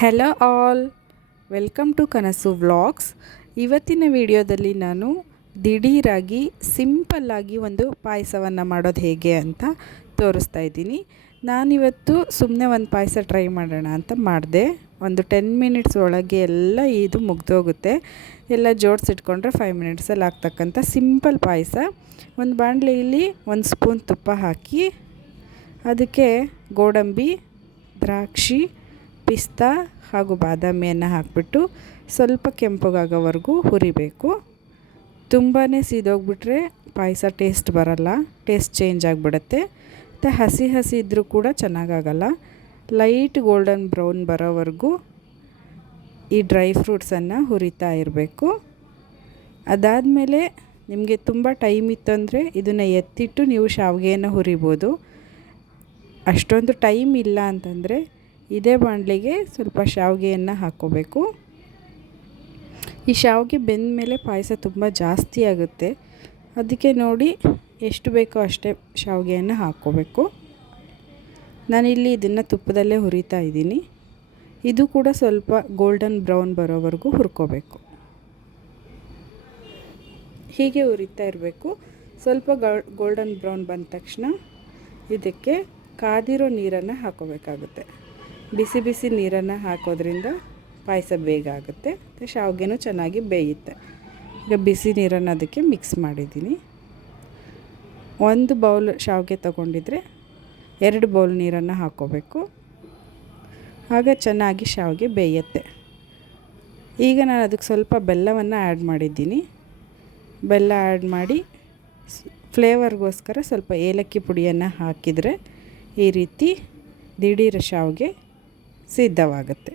Hello all, welcome to ಕನಸು vlogs. ಇವತ್ತಿನ ವಿಡಿಯೋದಲ್ಲಿ ನಾನು ದಿಢೀರಾಗಿ ಸಿಂಪಲ್ಲಾಗಿ ಒಂದು ಪಾಯಸವನ್ನು ಮಾಡೋದು ಹೇಗೆ ಅಂತ ತೋರಿಸ್ತಾ ಇದ್ದೀನಿ. ನಾನಿವತ್ತು ಸುಮ್ಮನೆ ಒಂದು ಪಾಯಸ ಟ್ರೈ ಮಾಡೋಣ ಅಂತ ಮಾಡಿದೆ. ಒಂದು 10 ಮಿನಿಟ್ಸ್ ಒಳಗೆ ಎಲ್ಲ ಇದು ಮುಗ್ದೋಗುತ್ತೆ. ಎಲ್ಲ ಜೋಡಿಸಿಟ್ಕೊಂಡ್ರೆ 5 ಮಿನಿಟ್ಸಲ್ಲಿ ಆಗ್ತಕ್ಕಂಥ ಸಿಂಪಲ್ ಪಾಯಸ. ಒಂದು ಬಾಣಲೆಯಲ್ಲಿ 1 ಸ್ಪೂನ್ ತುಪ್ಪ ಹಾಕಿ ಅದಕ್ಕೆ ಗೋಡಂಬಿ, ದ್ರಾಕ್ಷಿ, ಪಿಸ್ತಾ ಹಾಗೂ ಬಾದಾಮಿಯನ್ನು ಹಾಕಿಬಿಟ್ಟು ಸ್ವಲ್ಪ ಕೆಂಪಗಾಗೋವರೆಗೂ ಹುರಿಬೇಕು. ತುಂಬಾ ಸೀದೋಗ್ಬಿಟ್ರೆ ಪಾಯಸ ಟೇಸ್ಟ್ ಬರಲ್ಲ, ಟೇಸ್ಟ್ ಚೇಂಜ್ ಆಗಿಬಿಡುತ್ತೆ. ಮತ್ತು ಹಸಿ ಇದ್ದರೂ ಕೂಡ ಚೆನ್ನಾಗಾಗಲ್ಲ. ಲೈಟ್ ಗೋಲ್ಡನ್ ಬ್ರೌನ್ ಬರೋವರೆಗೂ ಈ ಡ್ರೈ ಫ್ರೂಟ್ಸನ್ನು ಹುರಿತಾ ಇರಬೇಕು. ಅದಾದಮೇಲೆ ನಿಮಗೆ ತುಂಬ ಟೈಮ್ ಇತ್ತಂದರೆ ಇದನ್ನು ಎತ್ತಿಟ್ಟು ನೀವು ಶಾವಿಗೆಯನ್ನು ಹುರಿಬೋದು. ಅಷ್ಟೊಂದು ಟೈಮ್ ಇಲ್ಲ ಅಂತಂದರೆ ಇದೇ ಬಾಣಲೆಗೆ ಸ್ವಲ್ಪ ಶಾವಿಗೆಯನ್ನು ಹಾಕ್ಕೋಬೇಕು. ಈ ಶಾವಿಗೆ ಬೆಂದ ಮೇಲೆ ಪಾಯಸ ತುಂಬ ಜಾಸ್ತಿ ಆಗುತ್ತೆ. ಅದಕ್ಕೆ ನೋಡಿ ಎಷ್ಟು ಬೇಕೋ ಅಷ್ಟೇ ಶಾವಿಗೆಯನ್ನು ಹಾಕ್ಕೋಬೇಕು. ನಾನಿಲ್ಲಿ ಇದನ್ನು ತುಪ್ಪದಲ್ಲೇ ಹುರಿತಾ ಇದ್ದೀನಿ. ಇದು ಕೂಡ ಸ್ವಲ್ಪ ಗೋಲ್ಡನ್ ಬ್ರೌನ್ ಬರೋವರೆಗೂ ಹುರ್ಕೋಬೇಕು. ಹೀಗೆ ಹುರಿತಾ ಇರಬೇಕು. ಸ್ವಲ್ಪ ಗೋಲ್ಡನ್ ಬ್ರೌನ್ ಬಂದ ತಕ್ಷಣ ಇದಕ್ಕೆ ಕಾದಿರೋ ನೀರನ್ನು ಹಾಕ್ಕೋಬೇಕಾಗುತ್ತೆ. ಬಿಸಿ ನೀರನ್ನು ಹಾಕೋದ್ರಿಂದ ಪಾಯಸ ಬೇಗ ಆಗುತ್ತೆ ಮತ್ತು ಶಾವಿಗೆನೂ ಚೆನ್ನಾಗಿ ಬೇಯುತ್ತೆ. ಈಗ ಬಿಸಿ ನೀರನ್ನು ಅದಕ್ಕೆ ಮಿಕ್ಸ್ ಮಾಡಿದ್ದೀನಿ. 1 ಬೌಲ್ ಶಾವಿಗೆ ತೊಗೊಂಡಿದ್ರೆ 2 ಬೌಲ್ ನೀರನ್ನು ಹಾಕ್ಕೋಬೇಕು. ಆಗ ಚೆನ್ನಾಗಿ ಶಾವಿಗೆ ಬೇಯುತ್ತೆ. ಈಗ ನಾನು ಅದಕ್ಕೆ ಸ್ವಲ್ಪ ಬೆಲ್ಲವನ್ನು ಆ್ಯಡ್ ಮಾಡಿದ್ದೀನಿ. ಬೆಲ್ಲ ಆ್ಯಡ್ ಮಾಡಿ ಫ್ಲೇವರ್ಗೋಸ್ಕರ ಸ್ವಲ್ಪ ಏಲಕ್ಕಿ ಪುಡಿಯನ್ನು ಹಾಕಿದರೆ ಈ ರೀತಿ ದಿಢೀರ್ ಶಾವಿಗೆ ಸಿದ್ಧವಾಗುತ್ತೆ.